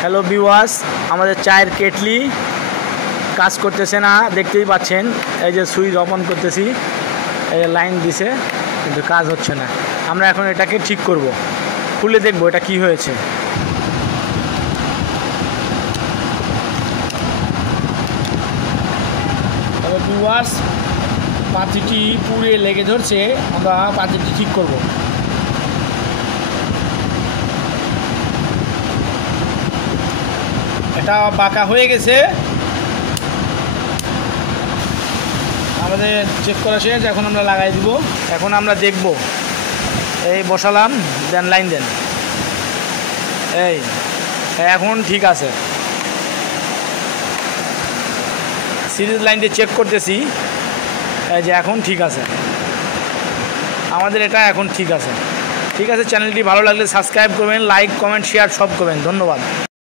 Hello viewers, আমাদের চায়ের kettle কাজ করতেছে না, দেখতেই পাচ্ছেন। এই যে সুইচ অন করতেছি, এই যে লাইন দিছে কিন্তু কাজ হচ্ছে না। আমরা এখন এটাকে ঠিক করব, খুলে দেখব এটা কি হয়েছে। তবে ভিউয়ার্স, পাতিটি পুড়ে লেগে ধরছে, আমরা পাতিটি ঠিক করব। এটা বাঁকা হয়ে গেছে, আমাদের চেক করা শেষ। এখন আমরা লাগাই দিব, এখন আমরা দেখব। এই বসালাম, দেন লাইন দেন। এই এখন ঠিক আছে, সিরিজ লাইন দিয়ে চেক করতেছি। এই যে এখন ঠিক আছে, আমাদের এটা এখন ঠিক আছে। ঠিক আছে, চ্যানেলটি ভালো লাগলে সাবস্ক্রাইব করবেন, লাইক কমেন্ট শেয়ার সব করবেন। ধন্যবাদ।